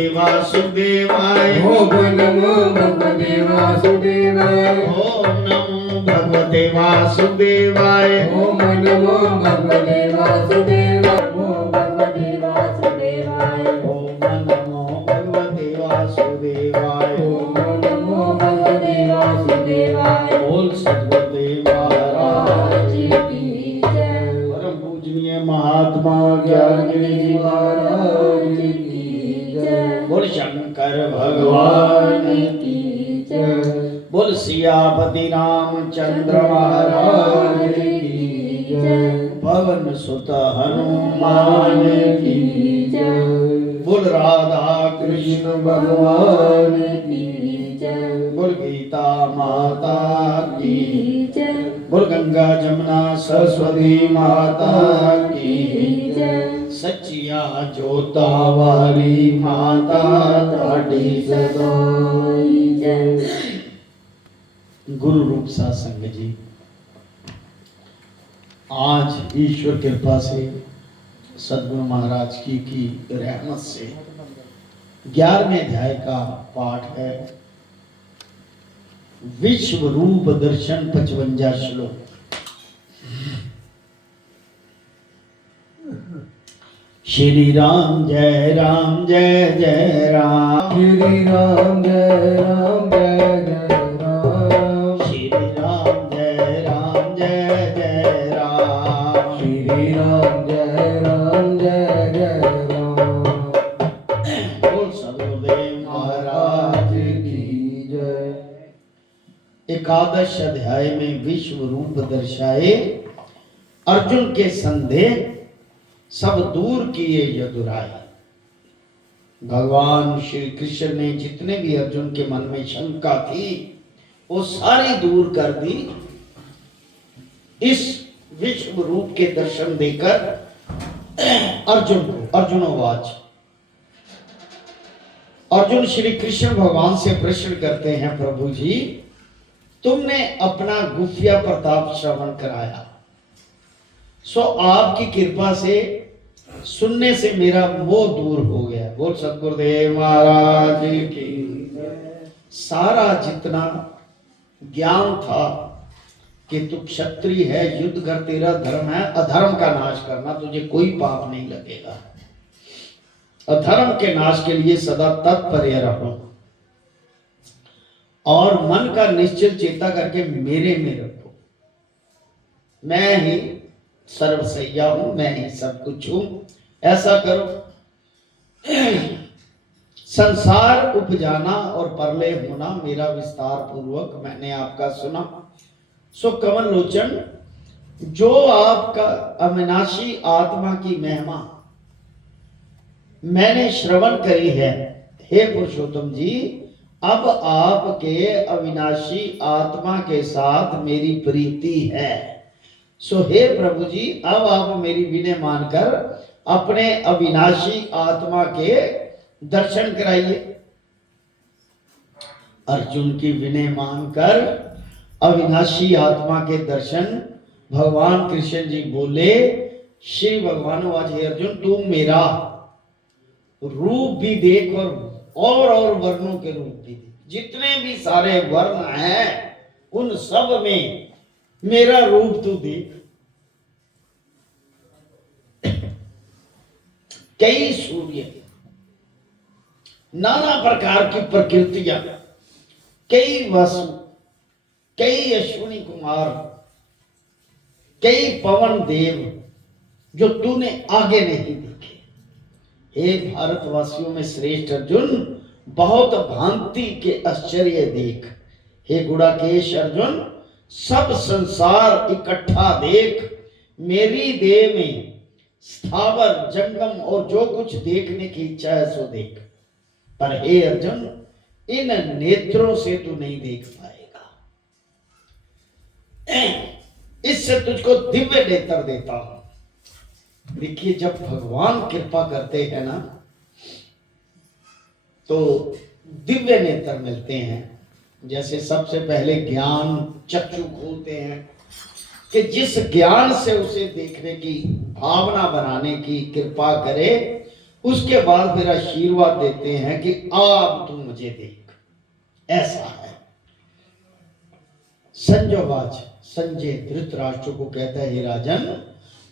भगवते वासुदेवाय। ओम नमो भगवते वासुदेवाय। ओम नमो भगवते वासुदेवाय। ओम नमो भगवते वासुदेवाय। ओम भगवते वासुदेवाय। ओम नमो भगवते वासुदेवाय। ओम नमो भगवते वासुदेवाय। बोल सद्गुरुदेव महाराज की जय। परम पूजनीय महात्मा ज्ञानी जी महाराज की जय। बोल शंकर भगवान की जय। बोल सियापति रामचंद्र महाराज की जय। पवन सुत हनुमान की जय। बोल राधा कृष्ण भगवान की जय। बोल गीता माता की जय। बोल गंगा जमुना सरस्वती माता की जय। सच्चिया जोता वाली माता ताड़ी सदाई जय। गुरु रूप सत्संग जी, आज ईश्वर कृपा से सद्गुरु महाराज की रहमत से 11वें अध्याय का पाठ है। विश्व रूप दर्शन 55 श्लोक। श्री राम जय जय राम। श्री राम जय जय राम। श्री राम जय जय राम। श्री राम जय राम। बोल सद्गुरुदेव महाराज की जय। एकादश अध्याय में विश्व रूप दर्शाए अर्जुन के संदेह सब दूर किए यदुराय। भगवान श्री कृष्ण ने जितने भी अर्जुन के मन में शंका थी वो सारी दूर कर दी इस विश्व रूप के दर्शन देकर अर्जुन को। अर्जुनोवाच। अर्जुन श्री कृष्ण भगवान से प्रश्न करते हैं, प्रभु जी तुमने अपना गुफिया प्रताप श्रवण कराया, सो आपकी कृपा से सुनने से मेरा मोह दूर हो गया। बोल सद्गुरुदेव महाराज की। सारा जितना ज्ञान था कि तू क्षत्रिय है, युद्ध कर, तेरा धर्म है अधर्म का नाश करना, तुझे कोई पाप नहीं लगेगा, अधर्म के नाश के लिए सदा तत्पर रहो और मन का निश्चल चेता करके मेरे में रखो। मैं ही सर्वसैया हूं, मैं ही सब कुछ हूं। ऐसा करो, संसार उपजाना और परलय होना मेरा विस्तार पूर्वक मैंने आपका सुना। सो कमल लोचन, जो आपका अविनाशी आत्मा की महिमा मैंने श्रवण करी है, हे पुरुषोत्तम जी अब आपके अविनाशी आत्मा के साथ मेरी प्रीति है। सो हे प्रभु जी अब आप मेरी विनय मानकर अपने अविनाशी आत्मा के दर्शन कराइए। अर्जुन की विनय मानकर अविनाशी आत्मा के दर्शन भगवान कृष्ण जी बोले। श्री भगवान वाच, हे अर्जुन तू मेरा रूप भी देख और वर्णों के रूप भी देख। जितने भी सारे वर्ण हैं उन सब में मेरा रूप तू देख। कई सूर्य, नाना प्रकार की प्रकृतियां, कई वसु, कई अश्विनी कुमार, कई पवन देव जो तूने आगे नहीं देखे। हे भारतवासियों में श्रेष्ठ अर्जुन बहुत भांति के आश्चर्य देख। हे गुड़ाकेश अर्जुन सब संसार इकट्ठा देख। मेरी देह में स्थावर जंगम और जो कुछ देखने की इच्छा है सो देख, पर हे अर्जुन इन नेत्रों से तू नहीं देख पाएगा। इससे तुझको दिव्य नेत्र देता हूं। देखिए जब भगवान कृपा करते हैं ना तो दिव्य नेत्र मिलते हैं। जैसे सबसे पहले ज्ञान चक्षु खोलते हैं कि जिस ज्ञान से उसे देखने की भावना बनाने की कृपा करे उसके बाद फिर आशीर्वाद देते हैं कि अब तू मुझे देख। ऐसा है। संजयवाज संजय धृतराष्ट्र को कहता है, हे राजन,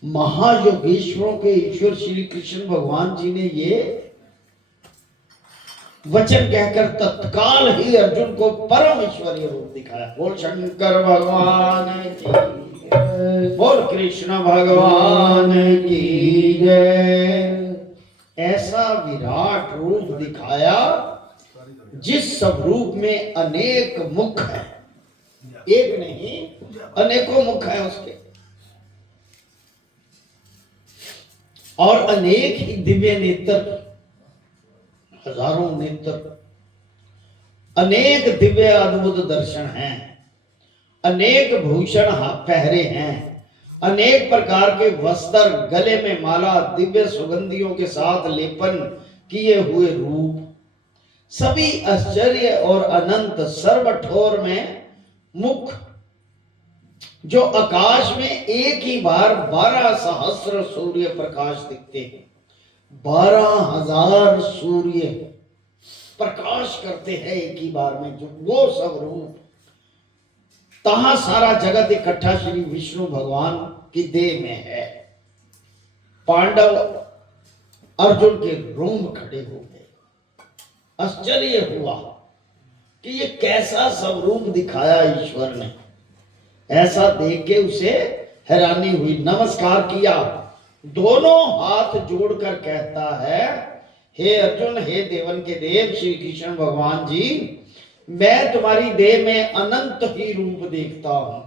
महायोगेश्वरों के ईश्वर श्री कृष्ण भगवान जी ने ये वचन कहकर तत्काल ही अर्जुन को परम ईश्वरीय रूप दिखाया। बोल शंकर भगवान की जय, बोल कृष्ण भगवान की जय। ऐसा विराट रूप दिखाया जिस सब रूप में अनेक मुख है, एक नहीं अनेकों मुख है उसके, और अनेक ही दिव्य नेत्र, हजारों नेत्र, अनेक दिव्य अद्भुत दर्शन हैं, अनेक भूषण पहरे हैं, अनेक प्रकार के वस्त्र, गले में माला, दिव्य सुगंधियों के साथ लेपन किए हुए रूप, सभी आश्चर्य और अनंत सर्वठोर में मुख, जो आकाश में एक ही बार 12 सहस्र सूर्य प्रकाश दिखते हैं। 12,000 सूर्य प्रकाश करते हैं एक ही बार में, जो वो सब रूप, तहां सारा जगत इकट्ठा श्री विष्णु भगवान की देह में है। पांडव अर्जुन के रोम खड़े हो गए, आश्चर्य हुआ कि ये कैसा सब रूप दिखाया ईश्वर ने। ऐसा देख के उसे हैरानी हुई, नमस्कार किया, दोनों हाथ जोड़कर कहता है, हे अर्जुन, हे देवन के देव श्री कृष्ण भगवान जी, मैं तुम्हारी देह में अनंत ही रूप देखता हूं,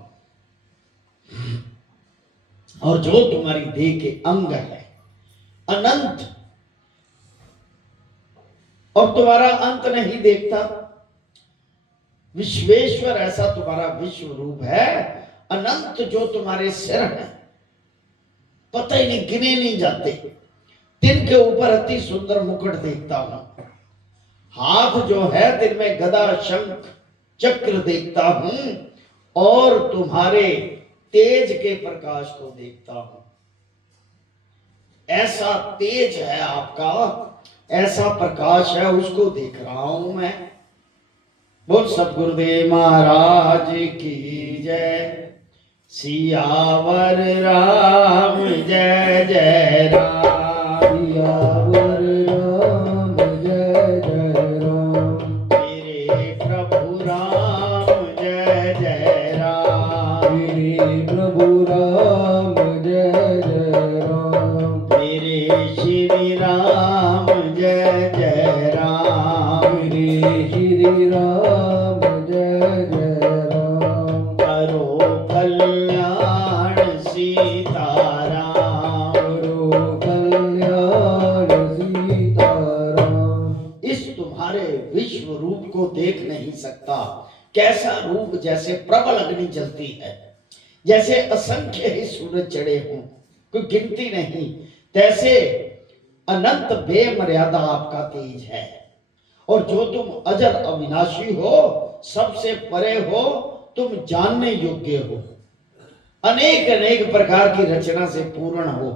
और जो तुम्हारी देह के अंग है अनंत, और तुम्हारा अंत नहीं देखता। विश्वेश्वर ऐसा तुम्हारा विश्व रूप है, अनंत जो तुम्हारे सिर हैं, पता ही नहीं, गिने नहीं जाते। तिनके ऊपर अति सुंदर मुकुट देखता हूं, हाथ जो है तिनमें गदा शंख चक्र देखता हूं, और तुम्हारे तेज के प्रकाश को देखता हूं। ऐसा तेज है आपका, ऐसा प्रकाश है, उसको देख रहा हूं मैं। बोल सतगुरुदेव महाराज की जय। सियावर राम जय जय राम, सियावर राम जय जय राम, मेरे प्रभु राम जय जय राम, मेरे प्रभु राम जय जय राम, मेरे श्री राम जय जय राम, मेरे श्री राम जय जय राम, करो कल्याण सीताराम, करो कल्याण सीताराम। इस तुम्हारे विश्व रूप को देख नहीं सकता। कैसा रूप, जैसे प्रबल अग्नि जलती है, जैसे असंख्य ही सूरज चढ़े हों, कोई गिनती नहीं, तैसे अनंत बेमर्यादा आपका तेज है। और जो तुम अजर अविनाशी हो, सबसे परे हो, तुम जानने योग्य हो, अनेक अनेक प्रकार की रचना से पूर्ण हो,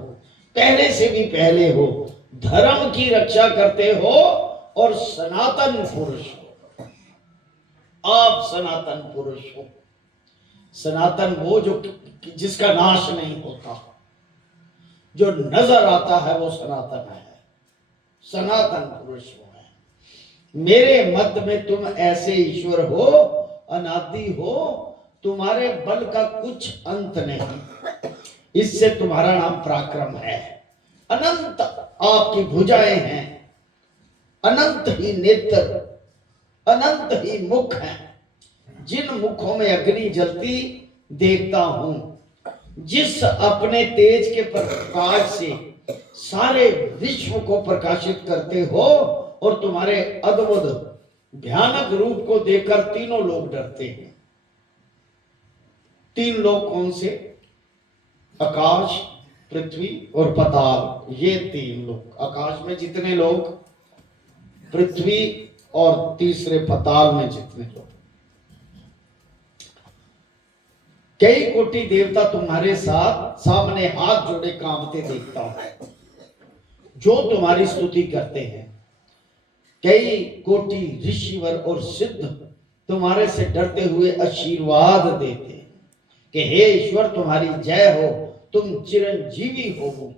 पहले से भी पहले हो, धर्म की रक्षा करते हो, और सनातन पुरुष हो। आप सनातन पुरुष हो। सनातन वो जो जिसका नाश नहीं होता, जो नजर आता है, वो सनातन है, सनातन पुरुष वो है। मेरे मत में तुम ऐसे ईश्वर हो, अनादि हो, तुम्हारे बल का कुछ अंत नहीं, इससे तुम्हारा नाम पराक्रम है। अनंत आपकी भुजाएं हैं, अनंत ही नेत्र, अनंत ही मुख हैं, जिन मुखों में अग्नि जलती देखता हूं, जिस अपने तेज के प्रकाश से सारे विश्व को प्रकाशित करते हो, और तुम्हारे अद्भुत भयानक रूप को देखकर तीनों लोग डरते हैं। तीन लोग कौन से? आकाश, पृथ्वी और पाताल, ये तीन लोग। आकाश में जितने लोग, पृथ्वी और तीसरे पाताल में जितने लोग, कई कोटि देवता तुम्हारे साथ सामने हाथ जोड़े कांपते देखता हूं। जो तुम्हारी स्तुति करते हैं। कई कोटि ऋषिवर और सिद्ध तुम्हारे से डरते हुए आशीर्वाद देते हैं कि हे ईश्वर तुम्हारी जय हो, तुम चिरंजीवी हो।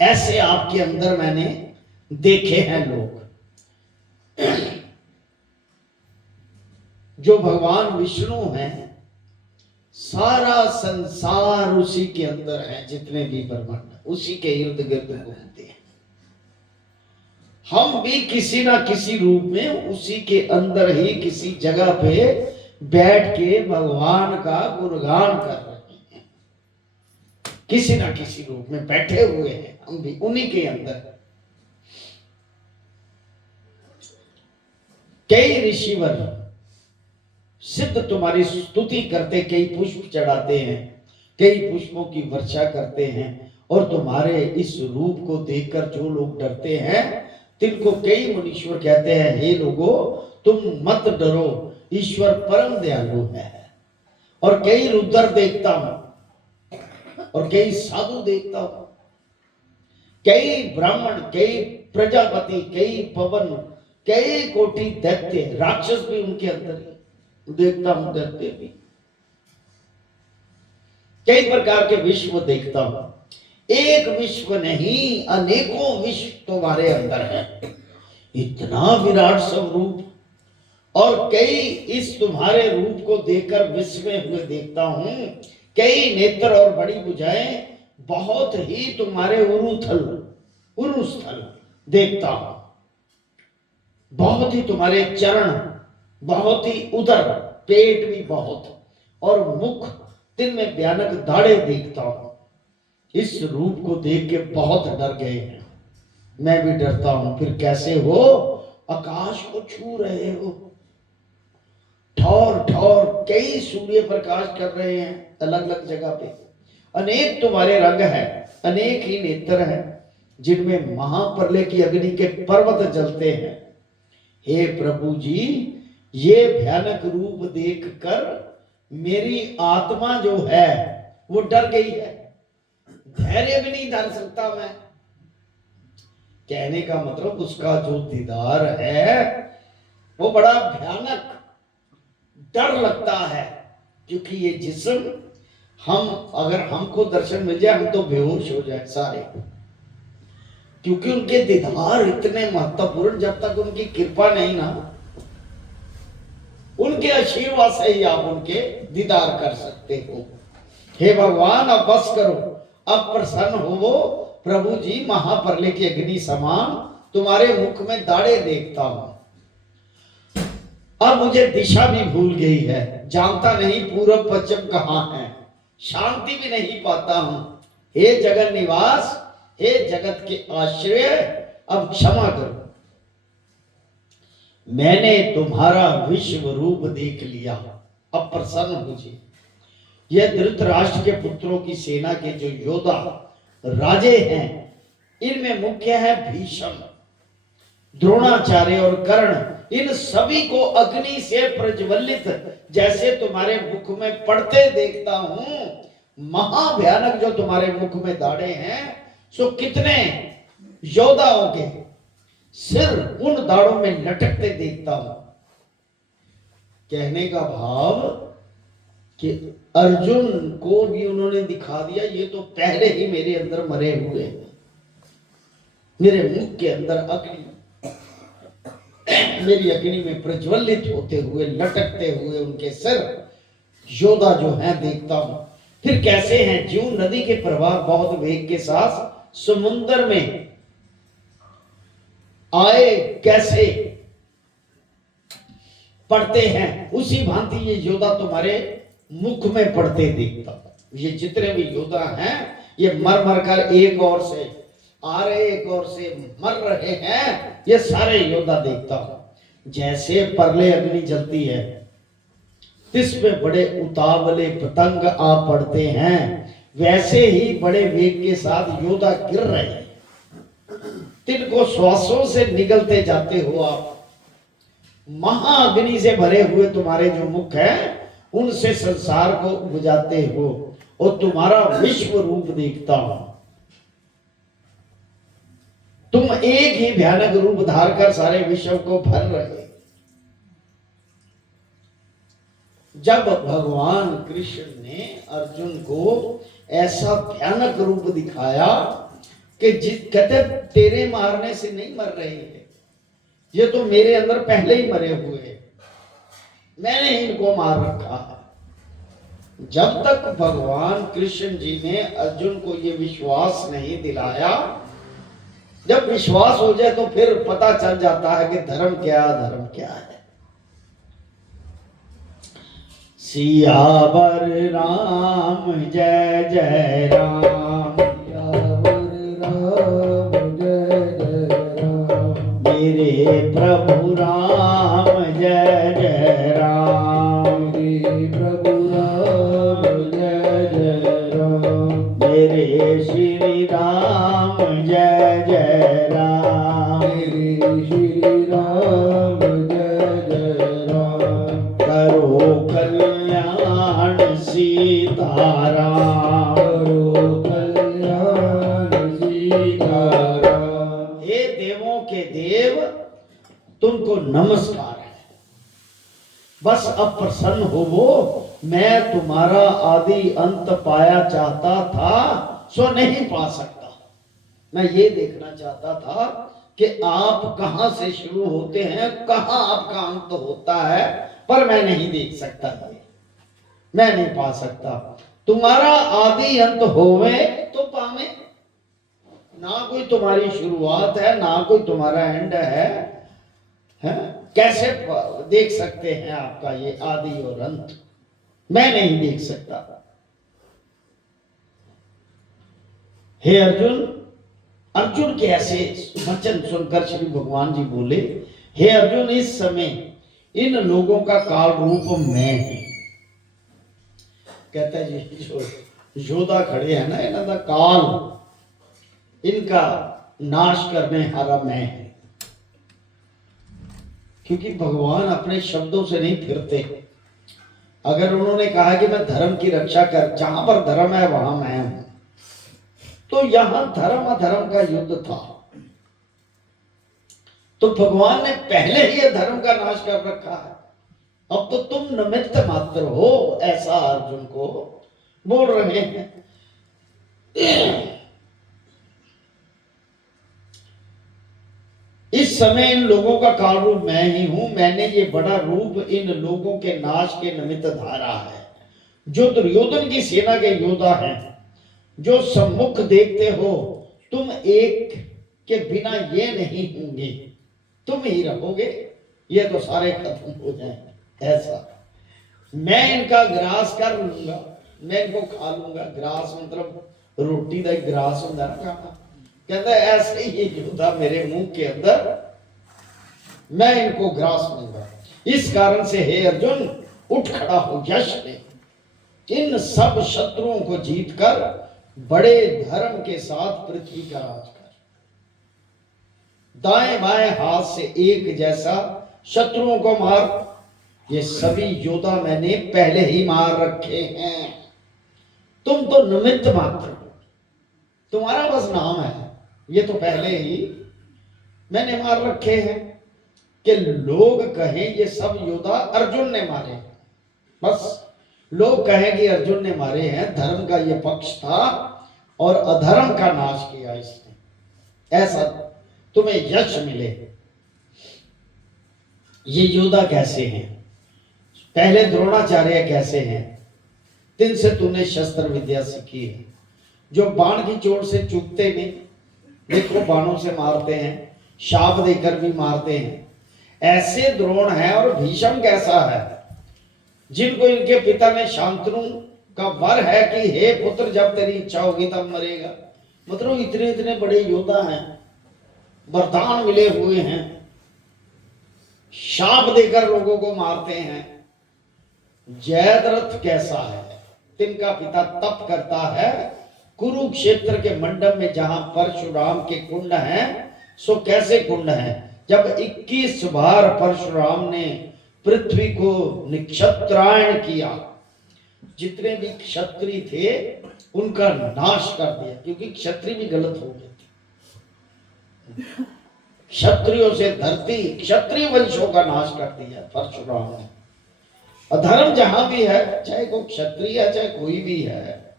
ऐसे आपके अंदर मैंने देखे हैं लोग। जो भगवान विष्णु हैं, सारा संसार उसी के अंदर है, जितने भी ब्रह्मांड उसी के इर्द गिर्द घूमते हैं। हम भी किसी ना किसी रूप में उसी के अंदर ही किसी जगह पे बैठ के भगवान का गुणगान कर रहे हैं। किसी ना किसी रूप में बैठे हुए हैं, हम भी उन्हीं के अंदर। कई ऋषिवर सिद्ध तुम्हारी स्तुति करते, कई पुष्प चढ़ाते हैं, कई पुष्पों की वर्षा करते हैं। और तुम्हारे इस रूप को देखकर जो लोग डरते हैं, तिनको कई मुनीश्वर कहते हैं, हे लोगों तुम मत डरो, ईश्वर परम दयालु है। और कई रुद्र देखता हूं और कई साधु देखता हूं, कई ब्राह्मण, कई प्रजापति, कई पवन, कई कोटि दैत्य, राक्षस भी उनके अंदर देखता हूं, दैत्य भी, कई प्रकार के विश्व देखता हूं। एक विश्व नहीं, अनेकों विश्व तुम्हारे अंदर है। इतना विराट स्वरूप, और कई इस तुम्हारे रूप को देखकर विस्मय हुए देखता हूं। कई नेत्र और बड़ी भुजाएं, बहुत ही तुम्हारे उरुस्थल देखता हूं। बहुत ही तुम्हारे चरण, बहुत ही उदर, पेट भी बहुत, और मुख तिनमें भयानक दाढ़े देखता हूं। इस रूप को देख के बहुत डर गए हैं। मैं भी डरता हूं। फिर कैसे हो? आकाश को छू रहे हो, ठौर ठौर कई सूर्य प्रकाश कर रहे हैं अलग अलग जगह पे। अनेक तुम्हारे रंग हैं, अनेक ही नेत्र हैं, जिनमें महाप्रलय की अग्नि के पर्वत जलते हैं। हे प्रभु जी, ये भयानक रूप देखकर मेरी आत्मा जो है वो डर गई है। धैर्य भी नहीं धर सकता मैं। कहने का मतलब उसका जो दीदार है वो बड़ा भयानक, डर लगता है। क्योंकि ये जिस्म, हम अगर हमको दर्शन मिल जाए, हम तो बेहोश हो जाए सारे। क्योंकि उनके दीदार इतने महत्वपूर्ण, जब तक उनकी कृपा नहीं ना, उनके आशीर्वाद से ही आप उनके दीदार कर सकते हो। हे भगवान अब बस करो, अब प्रसन्न हो प्रभु जी। महाप्रलय की अग्नि समान तुम्हारे मुख में दाढ़े देखता हूं। अब मुझे दिशा भी भूल गई है, जानता नहीं पूर्व पश्चिम कहां है, शांति भी नहीं पाता हूं। हे जगत निवास, हे जगत के आश्रय, अब क्षमा करो। मैंने तुम्हारा विश्व रूप देख लिया, अब प्रसन्न मुझे। यह धृतराष्ट्र के पुत्रों की सेना के जो योद्धा राजे हैं, इनमें मुख्य है भीष्म, द्रोणाचार्य और कर्ण। इन सभी को अग्नि से प्रज्वलित जैसे तुम्हारे मुख में पड़ते देखता हूं। महाभयानक जो तुम्हारे मुख में दाढ़े हैं, सो कितने योद्धाओं के सिर उन दाढ़ों में लटकते देखता हूं। कहने का भाव कि अर्जुन को भी उन्होंने दिखा दिया, ये तो पहले ही मेरे अंदर मरे हुए हैं। मेरे मुख के अंदर अग्नि, मेरी अग्नि में प्रज्वलित होते हुए, लटकते हुए उनके सिर योद्धा जो हैं देखता हूं। फिर कैसे हैं? ज्यों नदी के प्रवाह बहुत वेग के साथ समुद्र में आए कैसे पड़ते हैं, उसी भांति ये योद्धा तुम्हारे मुख में पड़ते देखता हूं। ये जितने भी योद्धा हैं, ये मर मर कर एक ओर से आ रहे, एक ओर से मर रहे हैं, ये सारे योद्धा देखता हूं। जैसे प्रलय अग्नि जलती है, जिसमें बड़े उतावले पतंग आ पड़ते हैं, वैसे ही बड़े वेग के साथ योद्धा गिर रहे हैं। तिनको श्वासों से निगलते जाते हो आप। महाअग्नि से भरे हुए तुम्हारे जो मुख है, उनसे संसार को बुझाते हो, और तुम्हारा विश्व रूप देखता हूं। तुम एक ही भयानक रूप धार कर सारे विश्व को भर रहे। जब भगवान कृष्ण ने अर्जुन को ऐसा भयानक रूप दिखाया कि कहते तेरे मारने से नहीं मर रहे हैं, ये तो मेरे अंदर पहले ही मरे हुए हैं, मैंने इनको मार रखा है। जब तक भगवान कृष्ण जी ने अर्जुन को ये विश्वास नहीं दिलाया, जब विश्वास हो जाए तो फिर पता चल जाता है कि धर्म क्या धर्म क्या है। सियावर राम जय जय राम, सियावर राम जय जय राम, मेरे प्रभु राम जय जय राम, मेरे प्रभु राम जय जय राम, मेरे श्री राम जय जय राम, मेरे श्री राम जय जय राम, करो कल्याण सीताराम, करो कल्याण सीताराम। हे देवों के देव, तुमको नमस्कार है। बस अब प्रसन्न होवो, मैं तुम्हारा आदि अंत पाया चाहता था सो नहीं पा सकता। मैं ये देखना चाहता था कि आप कहां से शुरू होते हैं, कहां आपका अंत होता है, पर मैं नहीं देख सकता, मैं नहीं पा सकता। तुम्हारा आदि अंत होवे तो पावे, ना कोई तुम्हारी शुरुआत है ना कोई तुम्हारा एंड है? कैसे देख सकते हैं आपका ये आदि और अंत? मैं नहीं देख सकता। हे अर्जुन, अर्जुन के ऐसे वचन सुनकर श्री भगवान जी बोले, हे अर्जुन, इस समय इन लोगों का काल रूप मैं है। कहता है जी, जो योद्धा खड़े हैं ना, इन्हों का काल, इनका नाश करने हारा मैं है। क्योंकि भगवान अपने शब्दों से नहीं फिरते। अगर उन्होंने कहा कि मैं धर्म की रक्षा कर, जहां पर धर्म है वहां मैं हूं, तो यहां धर्म अधर्म का युद्ध था, तो भगवान ने पहले ही धर्म का नाश कर रखा है। अब तो तुम निमित्त मात्र हो, ऐसा अर्जुन को बोल रहे हैं। इस समय इन लोगों का काल रूप मैं ही हूं, मैंने ये बड़ा रूप इन लोगों के नाश के निमित्त धारा है। जो दुर्योधन की सेना के योद्धा हैं, जो सम्मुख देखते हो, तुम एक के बिना ये नहीं होंगे, तुम ही रहोगे, ये तो सारे खत्म हो जाएंगे। ऐसा मैं इनका ग्रास कर लूंगा, मैं इनको खा लूंगा। ग्रास मतलब रोटी का ग्रास होता है ना, कहता है ऐसे ही योद्धा मेरे मुंह के अंदर, मैं इनको ग्रास लूंगा। इस कारण से हे अर्जुन, उठ खड़ा हो, यश ले, इन सब शत्रुओं को जीतकर बड़े धर्म के साथ पृथ्वी का राज कर। दाएं बाएं हाथ से एक जैसा शत्रुओं को मार। ये सभी योद्धा मैंने पहले ही मार रखे हैं, तुम तो निमित्त मात्र हो, तुम्हारा बस नाम है। ये तो पहले ही मैंने मार रखे हैं कि लोग कहें ये सब योद्धा अर्जुन ने मारे। बस लोग कहें कि अर्जुन ने मारे हैं, धर्म का ये पक्ष था और अधर्म का नाश किया इसने, ऐसा तुम्हें यश मिले। ये योद्धा कैसे हैं? पहले द्रोणाचार्य कैसे हैं? जिनसे तूने शस्त्र विद्या सीखी है, जो बाण की चोट से चूकते नहीं, देखो बाणों से मारते हैं, शाप देकर भी मारते हैं, ऐसे द्रोण है। और भीष्म कैसा है, जिनको इनके पिता ने शांतनु का वर है कि हे पुत्र, जब तेरी इच्छा होगी तब मरेगा। मतलब इतने इतने बड़े योद्धा हैं, वरदान मिले हुए हैं, शाप देकर लोगों को मारते हैं। जयद्रथ कैसा है, तिनका पिता तप करता है कुरुक्षेत्र के मंडप में, जहां परशुराम के कुंड हैं। सो कैसे कुंड हैं? जब 21 बार परशुराम ने पृथ्वी को निक्षत्रायण किया, जितने भी क्षत्रिय थे उनका नाश कर दिया, क्योंकि क्षत्रिय भी गलत हो गए थे। क्षत्रियों से धरती, क्षत्रिय वंशों का नाश कर दिया परशुराम ने। अधर्म जहां भी है, चाहे कोई क्षत्रिय है चाहे कोई भी है,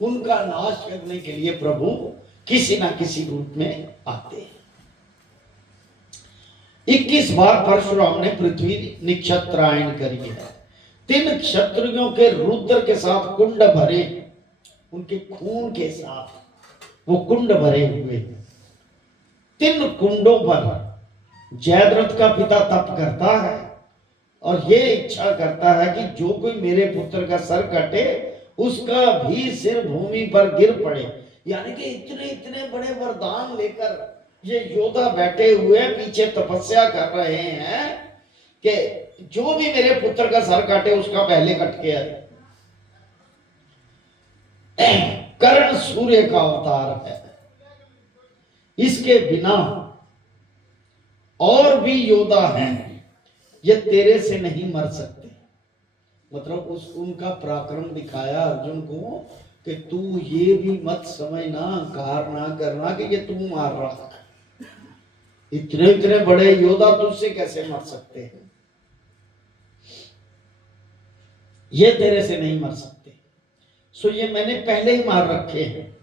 उनका नाश करने के लिए प्रभु किसी ना किसी रूप में आते हैं। 21 बार परशुराम ने पृथ्वी निक्षत्रायण करी है। 3 क्षत्रियों के रुद्र के साथ कुंड भरे, उनके खून के साथ वो कुंड भरे हुए। 3 कुंडों पर जयद्रथ का पिता तप करता है और ये इच्छा करता है कि जो कोई मेरे पुत्र का सर कटे उसका भी सिर भूमि पर गिर पड़े। यानी कि इतने इतने बड़े वरदान लेकर ये योद्धा बैठे हुए पीछे तपस्या कर रहे हैं कि जो भी मेरे पुत्र का सर काटे उसका पहले कट के आए। कर्ण सूर्य का अवतार है, इसके बिना और भी योद्धा हैं, ये तेरे से नहीं मर सकते। मतलब उनका पराक्रम दिखाया अर्जुन को कि तू ये भी मत समझना, अहंकार ना करना कि ये तू मार रहा है। इतने इतने बड़े योद्धा तुझसे कैसे मर सकते हैं, ये तेरे से नहीं मर सकते। सो ये मैंने पहले ही मार रखे हैं,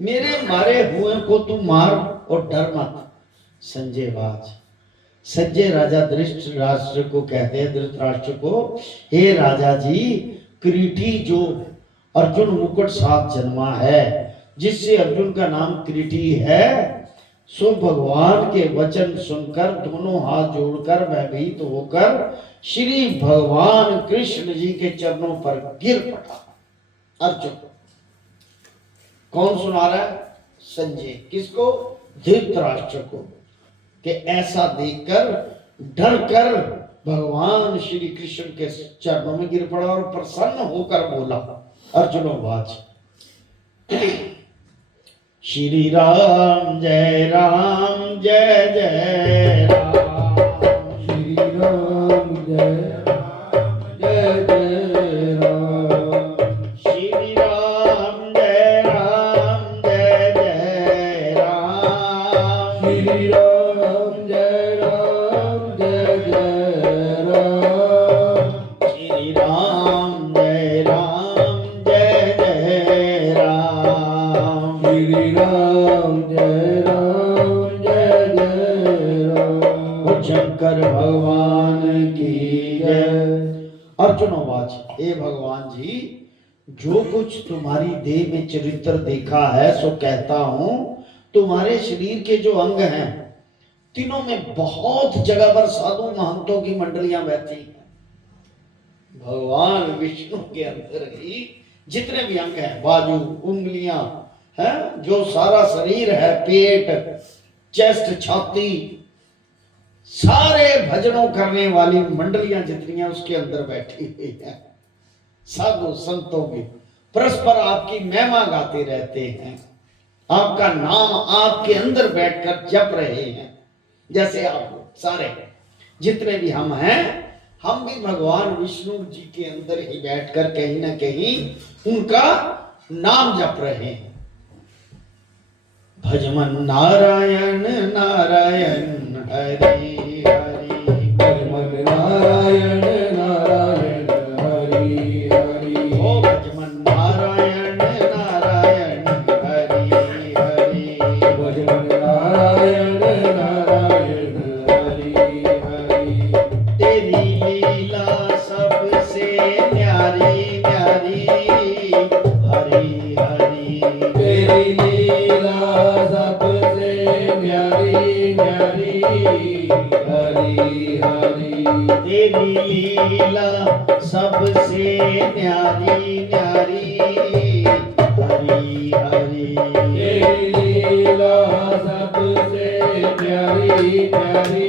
मेरे मारे हुए को तू मार और डर मत। संजय बाज संजय राजा धृतराष्ट्र को कहते हैं, धृतराष्ट्र को, हे राजा जी, कृति जो अर्जुन मुकुट साथ जन्मा है, जिससे अर्जुन का नाम कृति है, सो भगवान के वचन सुनकर दोनों हाथ जोड़कर भयभीत होकर श्री भगवान कृष्ण जी के चरणों पर गिर पड़ा। अर्जुन कौन सुना रहा है? संजय। किसको? धृतराष्ट्र को। कि ऐसा देखकर डर कर भगवान श्री कृष्ण के चरणों में गिर पड़ा और प्रसन्न होकर बोला, अर्जुनोवाच, श्री राम जय जय राम, श्री राम जय जय जय राम, श्री राम जय जय राम, श्री राम जय जय राम, श्री राम जय जय राम, श्री राम जय जय राम, शंकर भगवान की जय। अर्जुनोवाच, हे भगवान जी, जो कुछ तुम्हारी देह में चरित्र देखा है सो कहता हूं। तुम्हारे शरीर के जो अंग हैं, तीनों में बहुत जगह पर साधु महंतों की मंडलियां बैठी हैं। भगवान विष्णु के अंदर ही जितने भी अंग हैं, बाजू, उंगलियां हैं, जो सारा शरीर है, पेट, चेस्ट, छाती, सारे भजनों करने वाली मंडलियां जितनी हैं उसके अंदर बैठी हुई है। साधु संतों की परस्पर आपकी महिमा गाते रहते हैं, आपका नाम आपके अंदर बैठकर जप रहे हैं। जैसे आप सारे जितने भी हम हैं, हम भी भगवान विष्णु जी के अंदर ही बैठकर कहीं ना कहीं उनका नाम जप रहे हैं। भजमन नारायण नारायण हरि हरि, भजमन नारायण नारायण हरि हरि, ओ भजमन नारायण नारायण हरि हरि, भजमन नारायण नारायण हरि हरि, तेरी लीला सबसे न्यारी न्यारी हरि हरि, तेरी लीला सबसे न्यारी न्यारी हरि हरि, तेरी लीला सबसे न्यारी न्यारी हरि हरि, तेरी लीला सबसे न्यारी न्यारी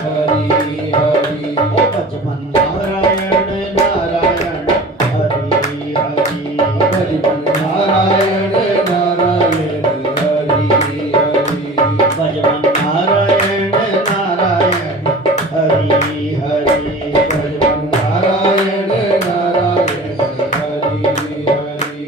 हरि हरि, ओ भजमन नारायण नारायण हरि हरि, भजमन नारायण नारायण हरि हरि, भजमन नारायण नारायण हरि हरि, भजमन नारायण नारायण हरि हरि।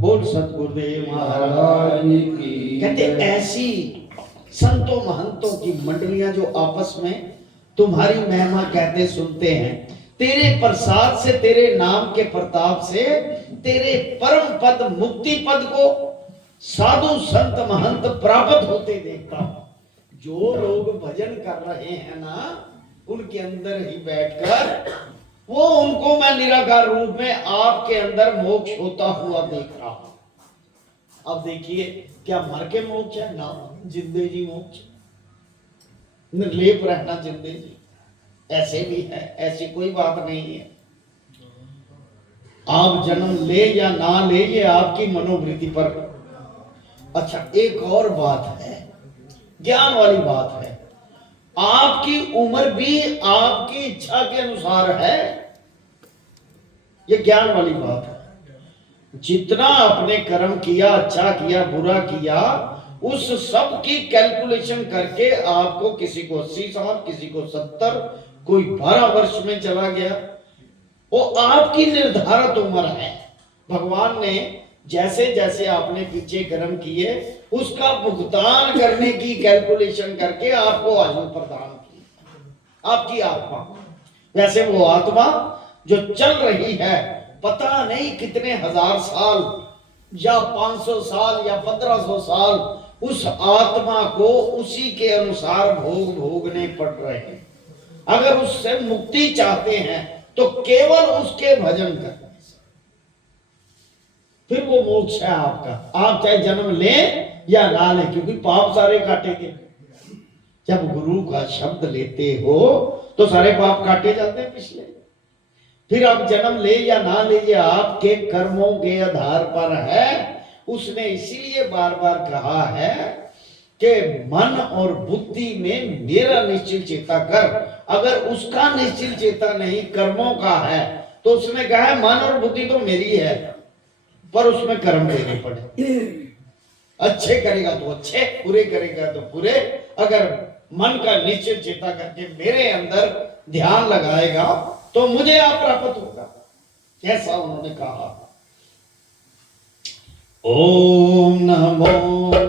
बोल सतगुरुदेव महाराज। महाराज की कहते जय। ऐसी ऐसी संतों महंतों की मंडलियां जो आपस में तुम्हारी महिमा कहते सुनते हैं, तेरे प्रसाद से, तेरे नाम के प्रताप से, तेरे परम पद मुक्ति पद को साधु संत महंत प्राप्त होते देखता हूं। जो लोग भजन कर रहे हैं ना, उनके अंदर ही बैठकर वो उनको मैं निराकार रूप में आपके अंदर मोक्ष होता हुआ देख रहा हूं। अब देखिए, क्या मर के मोक्ष है? ना, जिंदे जी मोक्ष, निर्लेप रहना जिंदे जी, ऐसे भी है, ऐसी कोई बात नहीं है। आप जन्म ले या ना ले, ये आपकी मनोवृत्ति पर। अच्छा, एक और बात है, ज्ञान वाली बात है। आपकी उम्र भी आपकी इच्छा के अनुसार है, ये ज्ञान वाली बात है। जितना आपने कर्म किया, अच्छा किया, बुरा किया, उस सब की कैलकुलेशन करके आपको, किसी को 80 साल, किसी को 70, कोई 12 वर्ष में चला गया, वो आपकी निर्धारित उम्र है। भगवान ने जैसे जैसे आपने पीछे कर्म किए, उसका भुगतान करने की कैलकुलेशन करके आपको आयु प्रदान की, आपकी आत्मा। वैसे वो आत्मा जो चल रही है, पता नहीं कितने हजार साल या 500 साल या 1500 साल, उस आत्मा को उसी के अनुसार भोग भोगने पड़ रहे हैं। अगर उससे मुक्ति चाहते हैं तो केवल उसके भजन करने से, फिर वो मोक्ष है आपका। आप चाहे जन्म लें या ना लें, क्योंकि पाप सारे काटेंगे। जब गुरु का शब्द लेते हो तो सारे पाप काटे जाते हैं पिछले। फिर आप जन्म ले या ना ले, ये आपके कर्मों के आधार पर है। उसने इसीलिए बार बार कहा है कि मन और बुद्धि में मेरा निश्चल चेता कर। अगर उसका निश्चल चेता नहीं, कर्मों का है, तो उसने कहा है मन और बुद्धि तो मेरी है, पर उसमें कर्म देने पड़े। अच्छे करेगा तो अच्छे, बुरे करेगा तो बुरे। अगर मन का निश्चल चेता करके मेरे अंदर ध्यान लगाएगा तो मुझे आप प्राप्त होगा, ऐसा उन्होंने कहा। ओम नमो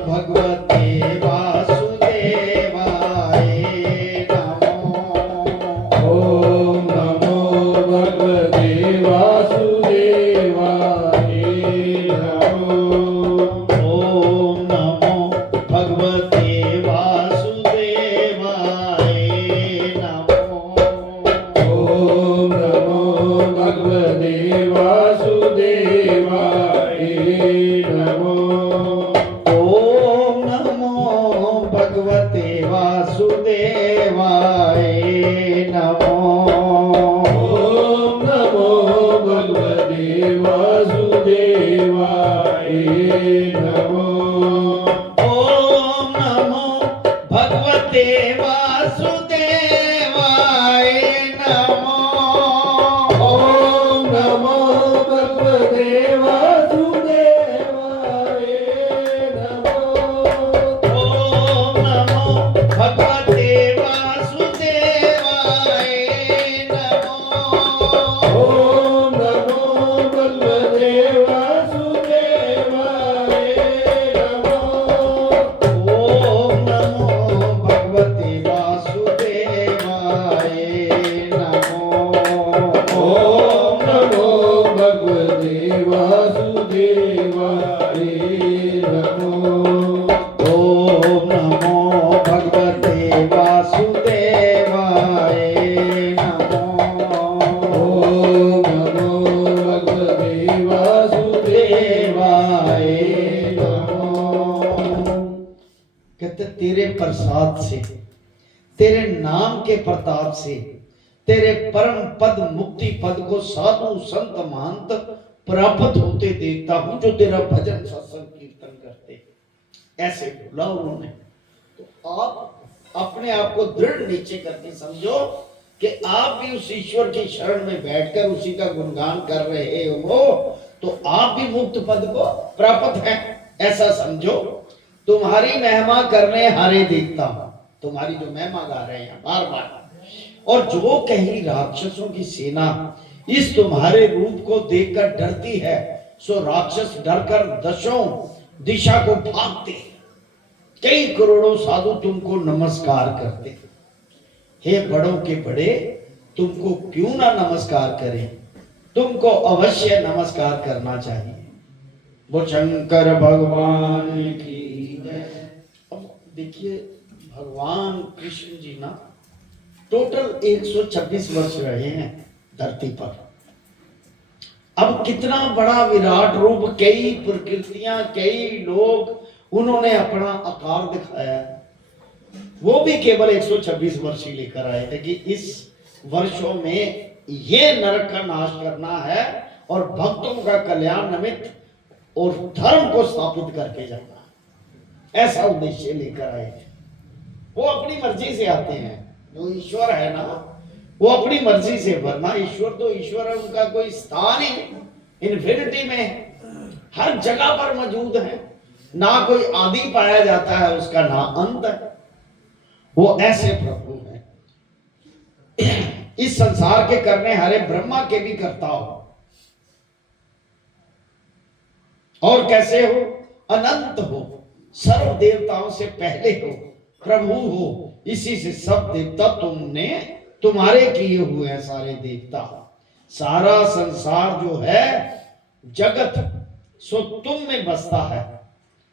भगवते वासुदेवाय नमो। ओम नमो भगवते वासुदेवाय नमो। ओम नमो भगवते वासुदेवाय नमो। ओम नमो भगवते वासुदेवाय नमो। ओम नमो भगवते वासुदेवाय नमो। ओम नमो भगवते वासुदेवाय नमो। ओम नमो भगवते वासुदेवाय नमो। ओम नमो भगवते वासुदेवाय नमो। ओम नमो भगवते वासुदेवाय नमो। ओम नमो भगवते वासुदेवाय नमो। ओम नमो भगवते वासुदेवाय नमो। ओम नमो भगवते वासुदेवाय नमो। ओम नमो भगवते वासुदेवाय नमो। ओम नमो भगवते वासुदेवाय नमो। कहते तेरे प्रसाद से, तेरे नाम के प्रताप से, तेरे परम पद मुक्ति पद को साधु संत महंत प्राप्त होते देखता हूं, जो तेरा भजन सत्संग कीर्तन करते। ऐसे बोला उन्होंने। तो आप अपने आप को दृढ़ नीचे करके समझो कि आप भी उस ईश्वर की शरण में बैठकर उसी का गुणगान कर रहे हो, तो आप भी मुक्त पद को प्राप्त हैं, ऐसा समझो। तुम्हारी महिमा करने हारे देखता हूं, तुम्हारी जो महिमा गा रहे हैं बार बार। और जो कहीं राक्षसों की सेना इस तुम्हारे रूप को देखकर डरती है, सो राक्षस डरकर दशों दिशा को भागते हैं। कई करोड़ों साधु तुमको नमस्कार करते हैं। हे बड़ों के बड़े, तुमको क्यों ना नमस्कार करें, तुमको अवश्य नमस्कार करना चाहिए। वो शंकर भगवान की जय। अब देखिए, भगवान कृष्ण जी ना टोटल 126 वर्ष रहे हैं धरती पर। अब कितना बड़ा विराट रूप, कई प्रकृतियां, कई लोग उन्होंने अपना आकार दिखाया है। वो भी केवल 126 वर्ष ही लेकर आए थे कि इस वर्षों में ये नरक का नाश करना है और भक्तों का कल्याण निमित्त और धर्म को स्थापित करके जाना है। ऐसा उद्देश्य लेकर आए थे। वो अपनी मर्जी से आते हैं, जो ईश्वर है ना वो अपनी मर्जी से, वरना ईश्वर तो ईश्वर है, उनका कोई स्थान ही इन्फिनिटी में है, हर जगह पर मौजूद है, ना कोई आदि पाया जाता है उसका, ना अंत है। वो ऐसे प्रभु हैं। इस संसार के करने हारे ब्रह्मा के भी करता हो। और कैसे हो? अनंत हो, सर्व देवताओं से पहले हो, प्रभु हो। इसी से सब देवता तुमने तुम्हारे किए हुए हैं, सारे देवता, सारा संसार जो है जगत सो तुम में बसता है।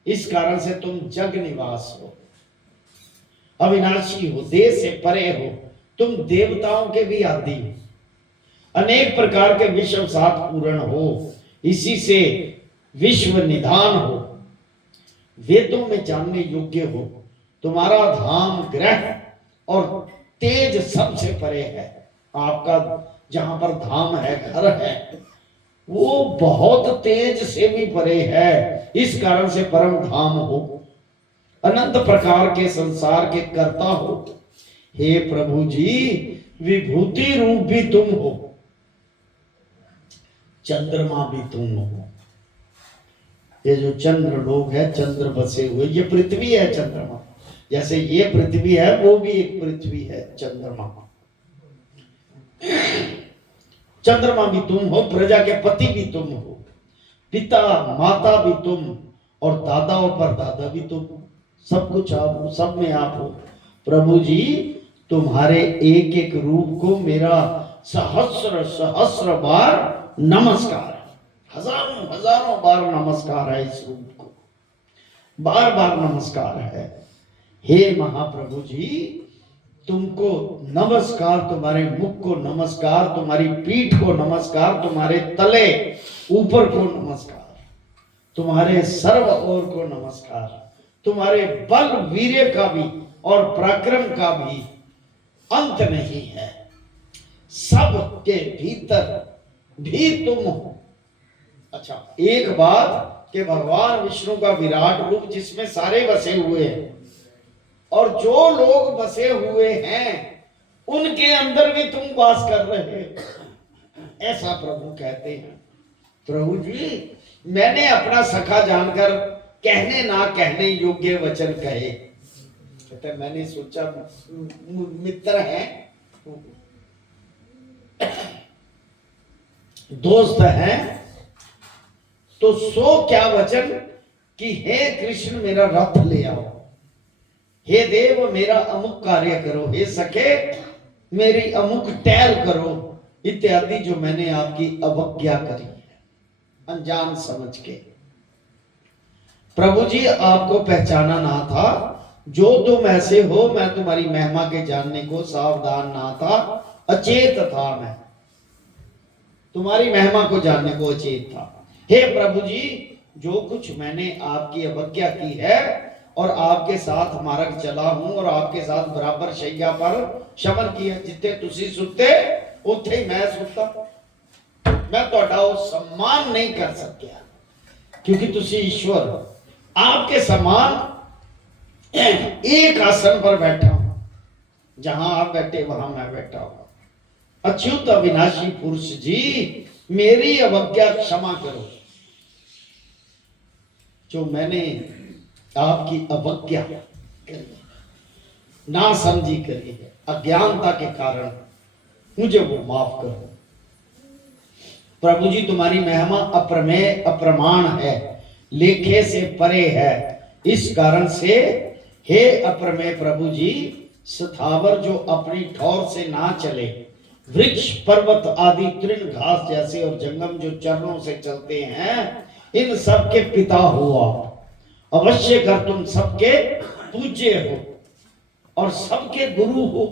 इस कारण से तुम जग निवास हो, अविनाशी हो, देह से परे हो, तुम देवताओं के भी आदि हो, अनेक प्रकार के विश्व सात पूर्ण हो, इसी से विश्व निधान हो, वेदों में जानने योग्य हो। तुम्हारा धाम, ग्रह और तेज सबसे परे है। आपका जहां पर धाम है, घर है, वो बहुत तेज से भी परे है। इस कारण से परम धाम हो, अनंत प्रकार के संसार के कर्ता हो। हे प्रभु जी, विभूति रूप भी तुम हो, चंद्रमा भी तुम हो। ये जो चंद्र लोग है, चंद्र बसे हुए, ये पृथ्वी है चंद्रमा। जैसे ये पृथ्वी है, वो भी एक पृथ्वी है चंद्रमा। चंद्रमा भी तुम हो, प्रजा के पति भी तुम हो, पिता माता भी तुम, और दादा और परदादा भी तुम। सब कुछ आप हो, सब में आप हो। प्रभु जी, तुम्हारे एक एक रूप को मेरा सहस्र सहस्र बार नमस्कार है, हजारों हजारों बार नमस्कार है। इस रूप को बार बार नमस्कार है। हे महाप्रभु जी, तुमको नमस्कार, तुम्हारे मुख को नमस्कार, तुम्हारी पीठ को नमस्कार, तुम्हारे तले ऊपर को नमस्कार, तुम्हारे सर्व ओर को नमस्कार, तुम्हारे बल वीर्य का भी और पराक्रम का भी अंत नहीं है। सब के भीतर भी तुम हो। अच्छा, एक बात कि भगवान विष्णु का विराट रूप जिसमें सारे बसे हुए हैं, और जो लोग बसे हुए हैं उनके अंदर भी तुम वास कर रहे हो, ऐसा प्रभु कहते हैं। प्रभु जी, मैंने अपना सखा जानकर कहने ना कहने योग्य वचन कहे। कहते मैंने सोचा मित्र है, दोस्त है, तो सो क्या वचन कि हे कृष्ण मेरा रथ ले आओ, हे देव मेरा अमुक कार्य करो, हे सखे मेरी अमुक टहल करो, इत्यादि जो मैंने आपकी अवज्ञा करी है अनजान समझ के। प्रभु जी, आपको पहचाना ना था, जो तुम ऐसे हो मैं तुम्हारी महिमा के जानने को सावधान ना था, अचेत था, मैं तुम्हारी महिमा को जानने को अचेत था। हे प्रभु जी, जो कुछ मैंने आपकी अवज्ञा की है और आपके साथ मार्ग चला हूं और आपके साथ बराबर शैया पर शमन किया, जितने तुसी सुते उथे ही मैं सुता, मैं ਤੁਹਾਡਾ ਉਹ सम्मान नहीं कर सकिया क्योंकि तुसी ईश्वर हो। आपके समान एक आसन पर बैठा हूं, जहां आप बैठे वहां मैं बैठा हूं। अच्युत अविनाशी पुरुष जी, मेरी अवज्ञा क्षमा करो, जो मैंने आपकी अवज्ञा करी, ना समझी करी है, अज्ञानता के कारण, मुझे वो माफ करो। प्रभु जी, तुम्हारी महिमा अप्रमेय अप्रमाण है, लेखे से परे है, इस कारण से हे अपरमेय प्रभु जी, स्थावर जो अपनी ठौर से ना चले, वृक्ष पर्वत आदि तृण घास जैसे और जंगम जो चरणों से चलते हैं, इन सब के पिता हुआ। अवश्य कर तुम सबके पूज्य हो और सबके गुरु हो,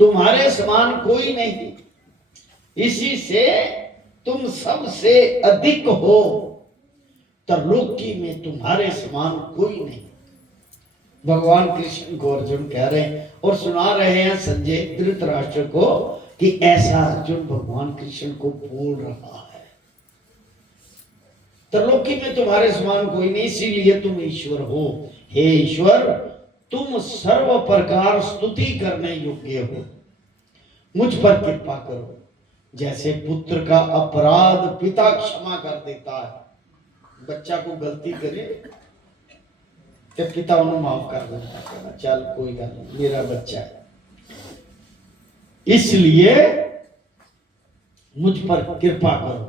तुम्हारे समान कोई नहीं, इसी से तुम सबसे अधिक हो, त्रिलोकी में तुम्हारे समान कोई नहीं। भगवान कृष्ण को अर्जुन कह रहे हैं और सुना रहे हैं संजय धृतराष्ट्र को कि ऐसा अर्जुन भगवान कृष्ण को बोल रहा है। त्रिलोकी में तुम्हारे समान कोई नहीं, इसीलिए तुम ईश्वर हो। हे ईश्वर, तुम सर्व प्रकार स्तुति करने योग्य हो, मुझ पर कृपा करो। जैसे पुत्र का अपराध पिता क्षमा कर देता है, बच्चा को गलती करे तो पिता उन्हें माफ कर देता है, चल कोई गल नहीं, मेरा बच्चा है। इसलिए मुझ पर कृपा करो।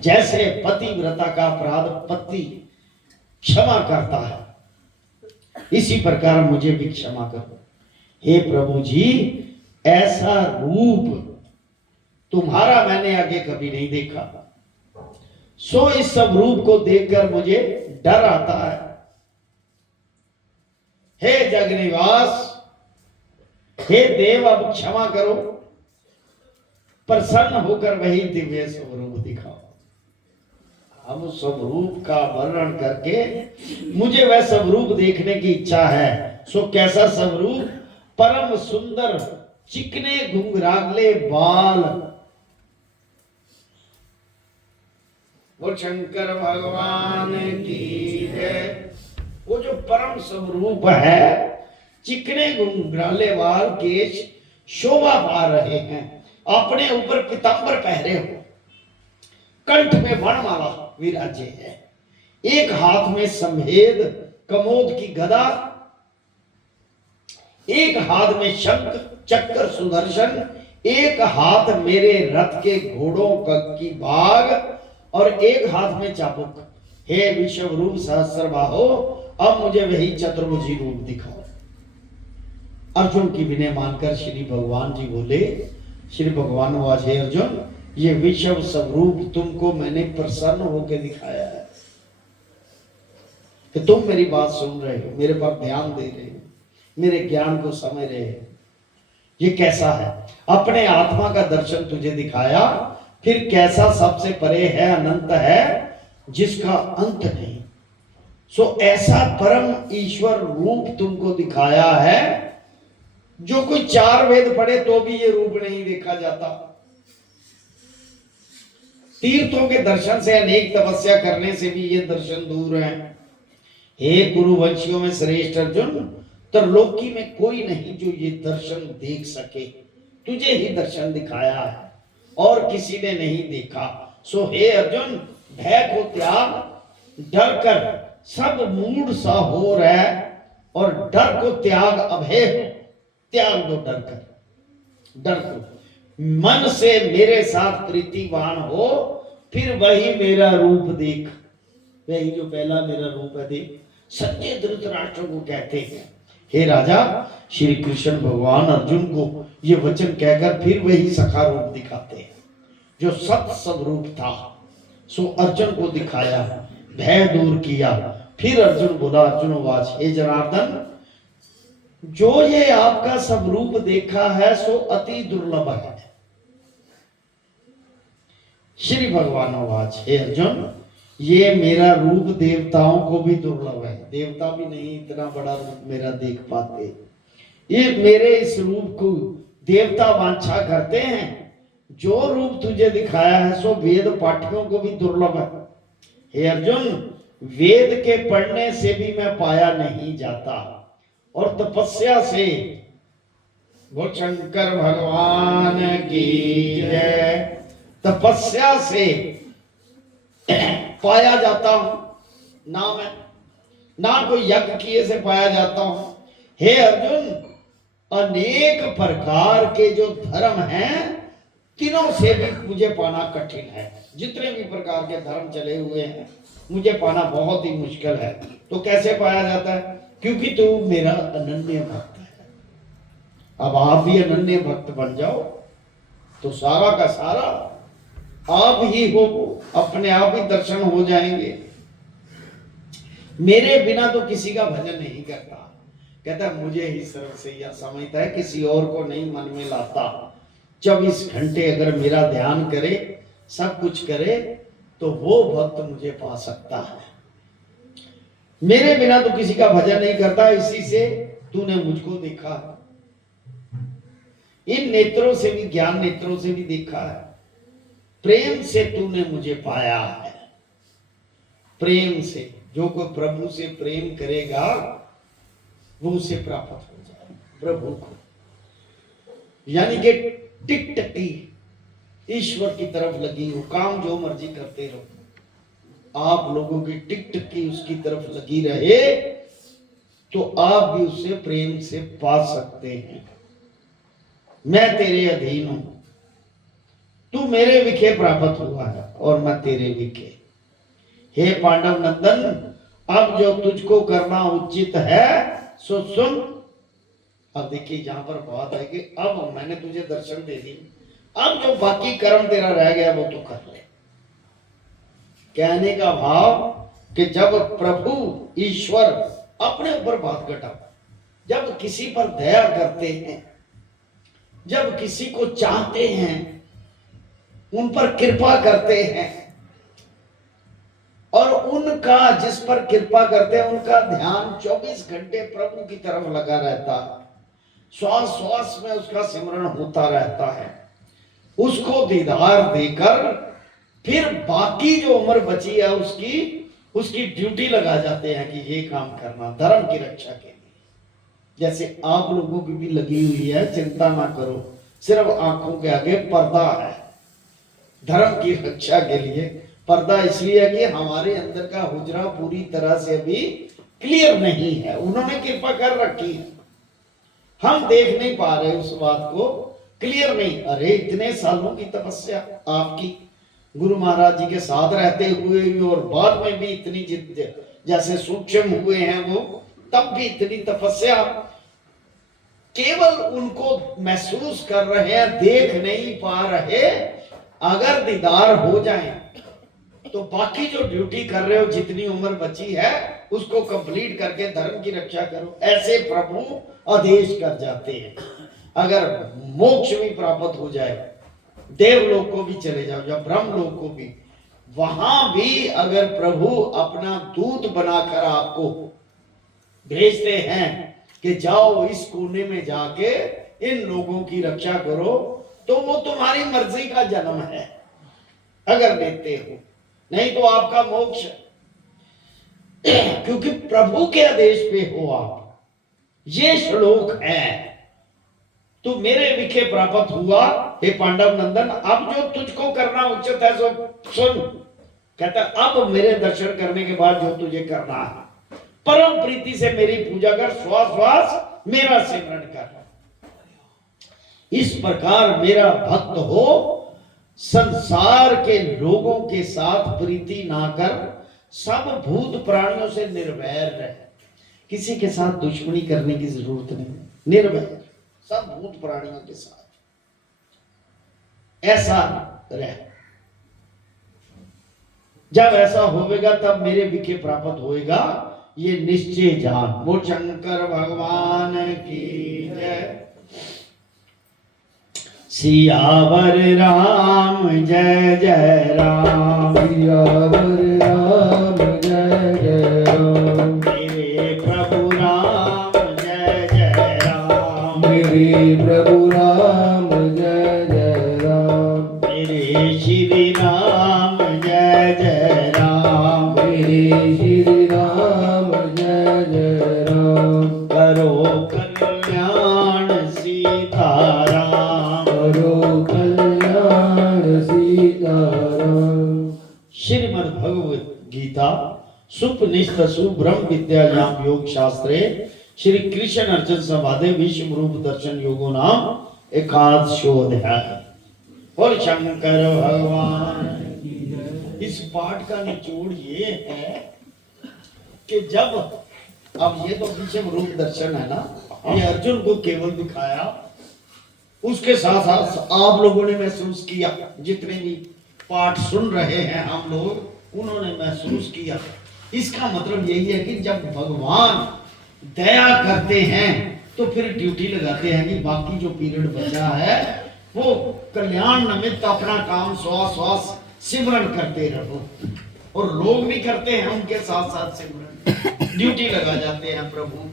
जैसे पतिव्रता का अपराध पति क्षमा करता है, इसी प्रकार मुझे भी क्षमा करो। हे प्रभु जी, ऐसा रूप तुम्हारा मैंने आगे कभी नहीं देखा, सो इस सब रूप को देखकर मुझे डर आता है। हे जगनिवास, हे देव, अब क्षमा करो, प्रसन्न होकर वही दिव्य स्वरूप दिखाओ। हम उस स्वरूप का वर्णन करके मुझे वह स्वरूप देखने की इच्छा है। सो कैसा स्वरूप? परम सुंदर चिकने घुंघराले बाल। वो शंकर भगवान की जय। वो जो परम स्वरूप है, चिकने घुंघराले बाल, केश शोभा पा रहे हैं, अपने ऊपर पीतांबर पहरे हो, कंठ में वर्णमाला विराजे है, एक हाथ में संभेद कमोद की गदा, एक हाथ में शंख चक्र सुदर्शन, एक हाथ मेरे रथ के घोड़ों की बाग और एक हाथ में चाबुक। हे विश्व रूप सहस्रबाहो, अब मुझे वही चतुर्भुजी रूप दिखाओ। अर्जुन की विनय मानकर श्री भगवान जी बोले, श्री भगवान वाच, हे अर्जुन, ये विश्व स्वरूप तुमको मैंने प्रसन्न होकर दिखाया है कि तुम मेरी बात सुन रहे हो, मेरे पर ध्यान दे रहे हो, मेरे ज्ञान को समझ रहे हो। ये कैसा है? अपने आत्मा का दर्शन तुझे दिखाया, फिर कैसा सबसे परे है, अनंत है, जिसका अंत नहीं। सो ऐसा परम ईश्वर रूप तुमको दिखाया है, जो कोई 4 वेद पढ़े तो भी ये रूप नहीं देखा जाता। तीर्थों के दर्शन से, अनेक तपस्या करने से भी ये दर्शन दूर है। हे कुरुवंशियों में श्रेष्ठ अर्जुन, त्रिलोकी में कोई नहीं जो ये दर्शन देख सके, तुझे ही दर्शन दिखाया है और किसी ने नहीं देखा। सो हे अर्जुन, भय को त्याग, डर कर सब मूड सा हो रहा है, और डर को त्याग, अभय हो, त्याग दो डर कर, डर को, मन से मेरे साथ प्रीतिवान हो, फिर वही मेरा रूप देख। वही जो पहला मेरा रूप है देख। संजय धृतराष्ट्र को कहते हैं, हे राजा, श्री कृष्ण भगवान अर्जुन को ये वचन कहकर फिर वही सखा रूप दिखाते हैं, जो सत स्वरूप था। सो अर्जुन को दिखाया, भय दूर किया। फिर अर्जुन बोला, अर्जुन वाच, हे जनार्दन, जो ये आपका स्वरूप देखा है सो अति दुर्लभ है। श्री भगवान वाच, हे अर्जुन, ये मेरा रूप देवताओं को भी दुर्लभ है, देवता भी नहीं इतना बड़ा रूप मेरा देख पाते। ये मेरे इस रूप को देवता वांछा करते हैं। जो रूप तुझे दिखाया है सो वेद पाठियों को भी दुर्लभ है। हे अर्जुन, वेद के पढ़ने से भी मैं पाया नहीं जाता, और तपस्या से, वो शंकर भगवान की जय, तपस्या से पाया जाता हूं, ना मैं, ना कोई यज्ञ किए से पाया जाता हूं। हे अर्जुन, अनेक प्रकार के जो धर्म हैं तीनों से भी मुझे पाना कठिन है। जितने भी प्रकार के धर्म चले हुए हैं मुझे पाना बहुत ही मुश्किल है। तो कैसे पाया जाता है? क्योंकि तू मेरा अनन्य भक्त है। अब आप भी अनन्य भक्त बन जाओ तो सारा का सारा आप ही हो, अपने आप ही दर्शन हो जाएंगे। मेरे बिना तो किसी का भजन नहीं करता। कहता है मुझे ही सर्वसैया समझता है, किसी और को नहीं मन में लाता। 24 घंटे अगर मेरा ध्यान करे, सब कुछ करे, तो वो भक्त मुझे पा सकता है। मेरे बिना तो किसी का भजन नहीं करता। इसी से तूने मुझको देखा, इन नेत्रों से भी, ज्ञान नेत्रों से भी देखा है। प्रेम से तूने मुझे पाया है। प्रेम से, जो कोई प्रभु से प्रेम करेगा वो उसे प्राप्त हो जाए प्रभु को। यानी कि टिकटकी ईश्वर की तरफ लगी हो, काम जो मर्जी करते रहो, आप लोगों की टिकटकी उसकी तरफ लगी रहे तो आप भी उसे प्रेम से पा सकते हैं। मैं तेरे अधीन हूं, तू मेरे विखे प्राप्त हुआ है और मैं तेरे विखे। हे पांडव नंदन, अब जो तुझको करना उचित है सो सुन। अब देखिए यहां पर बात है कि अब मैंने तुझे दर्शन दे दी, अब जो बाकी कर्म तेरा रह गया वो तो कर ले। कहने का भाव कि जब प्रभु ईश्वर अपने ऊपर बात घटा, जब किसी पर दया करते हैं, जब किसी को चाहते हैं, उन पर कृपा करते हैं और उनका, जिस पर कृपा करते हैं उनका ध्यान 24 घंटे प्रभु की तरफ लगा रहता है। श्वास श्वास में उसका सिमरण होता रहता है। उसको दीदार देकर फिर बाकी जो उम्र बची है उसकी ड्यूटी लगा जाते हैं कि ये काम करना धर्म की रक्षा के लिए। जैसे आप लोगों की भी लगी हुई है, चिंता ना करो, सिर्फ आंखों के आगे पर्दा है धर्म की रक्षा के लिए। पर्दा इसलिए है कि हमारे अंदर का हुजरा पूरी तरह से अभी क्लियर नहीं है, उन्होंने कृपा कर रखी है, हम देख नहीं पा रहे उस बात को, क्लियर नहीं। अरे इतने सालों की तपस्या आपकी, गुरु महाराज जी के साथ रहते हुए भी और बाद में भी इतनी जिद, जैसे सूक्ष्म हुए हैं वो, तब भी इतनी तपस्या, केवल उनको महसूस कर रहे हैं, देख नहीं पा रहे। अगर दीदार हो जाए तो बाकी जो ड्यूटी कर रहे हो, जितनी उम्र बची है उसको कंप्लीट करके धर्म की रक्षा करो। ऐसे प्रभु आदेश कर जाते हैं। अगर मोक्ष भी प्राप्त हो जाए, देवलोक को भी चले जाओ या ब्रह्मलोक को भी, वहां भी अगर प्रभु अपना दूत बनाकर आपको भेजते हैं कि जाओ इस कोने में जाके इन लोगों की रक्षा करो, तो वो तुम्हारी मर्जी का जन्म है अगर देते हो, नहीं तो आपका मोक्ष, क्योंकि प्रभु के आदेश पे हो आप। ये श्लोक है, तू मेरे विखे प्राप्त हुआ हे पांडव नंदन, अब जो तुझको करना उचित है सो सुन। कहता अब मेरे दर्शन करने के बाद जो तुझे करना है, परम प्रीति से मेरी पूजा कर, श्वास श्वास मेरा सिमरण कर। इस प्रकार मेरा भक्त हो, संसार के लोगों के साथ प्रीति ना कर, सब भूत प्राणियों से निर्वैर रहे। किसी के साथ दुश्मनी करने की जरूरत नहीं, निर्वैर सब भूत प्राणियों के साथ ऐसा रहे। जब ऐसा होवेगा तब मेरे विखे प्राप्त होएगा, ये निश्चय जान। बोल शंकर भगवान की जय। सियावर राम जय जय राम, सियावर राम जय जय राम, मेरे प्रभु राम जय जय राम, मेरे प्रभु राम जय जय राम, मेरे श्री राम जय जय राम, मेरे श्री राम जय जय राम, करो कल्याण सीताराम, करो कल्याण सीताराम। श्रीमद् भगवद गीता सुपनिषद सुब्रह्म विद्यायाम योग शास्त्रे श्री कृष्ण अर्जुन संवादे विश्व रूप दर्शन योगो नाम एकादशोऽध्याय। बोल शंकर भगवान। इस पाठ का निचोड़ ये है कि जब, अब ये तो विषम रूप दर्शन है ना, ये अर्जुन को केवल दिखाया, उसके साथ साथ आप लोगों ने महसूस किया, जितने भी पाठ सुन रहे हैं हम लोग, उन्होंने महसूस किया। इसका मतलब यही है कि जब भगवान दया करते हैं तो फिर ड्यूटी लगाते हैं कि बाकी जो पीरियड बचा है वो कल्याण निमित्त अपना काम श्वास श्वास सिमरन करते रहो, और लोग भी करते हैं उनके साथ साथ सिमरन, ड्यूटी लगा जाते हैं। प्रभु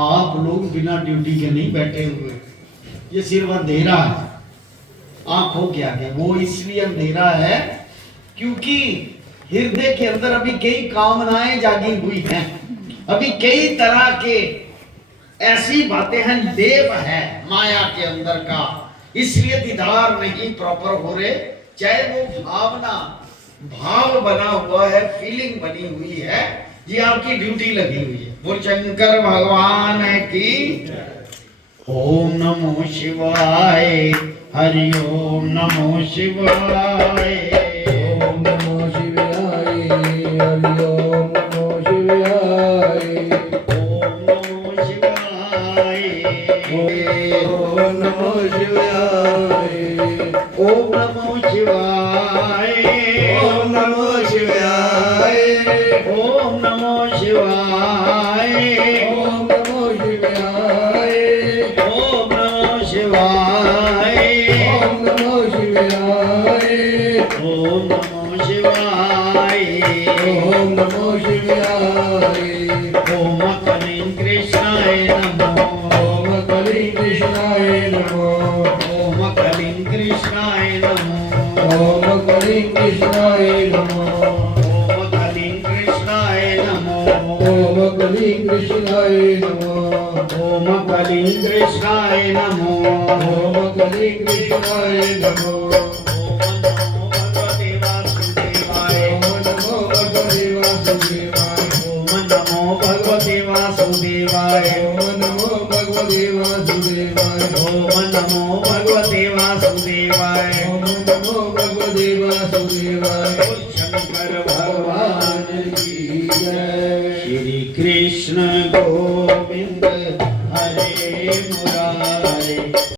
आप लोग बिना ड्यूटी के नहीं बैठे हुए, ये सिर्फ अंधेरा है आंखों के आगे। वो इसलिए अंधेरा है क्योंकि हृदय के अंदर अभी कई कामनाएं जागी हुई हैं, अभी कई तरह के ऐसी बातें हैं, लेप है माया के अंदर का, इसलिए दीदार नहीं प्रॉपर हो रहे। चाहे वो भावना भाव बना हुआ है, फीलिंग बनी हुई है, ये आपकी ड्यूटी लगी हुई है। बोल शंकर भगवान की। ओम नमो शिवाय, हरि ओम नमो शिवाय, ओम नमो शिवाय, हरि ओम नमो शिवाय, ओम नमो शिवाय, ओम नमो शिवाय, ओम नमो शिवाय, ओम नमो शिवाय, ओम नमो शिवाय, ओम नमो शिवाय, ओम नमो शिवाय, ओम नमो शिवाय, ओम नमो शिवाय, ओम नमो शिवाय, ओम कलिं कृष्णाय नमो, ओम कलिं कृष्णाय नमो, ओम कलिं कृष्णाय नमो, ओम कलिं कृष्णाय नमो, ओम कलिं कृष्णाय नमो, ओम कलिं कृष्णाय नमो, ओम कलिं कृष्णाय नमो, ओम कलिं कृष्णाय नमो, ओम नमो भगवते वासुदेवाय, ओम नमो भगवते वासुदेवाय, ओम नमो भगवते वासुदेवाय, ओम नमो भगवते वासुदेवाय। बोल शंकर भगवान भगवान की जय। श्री कृष्ण गो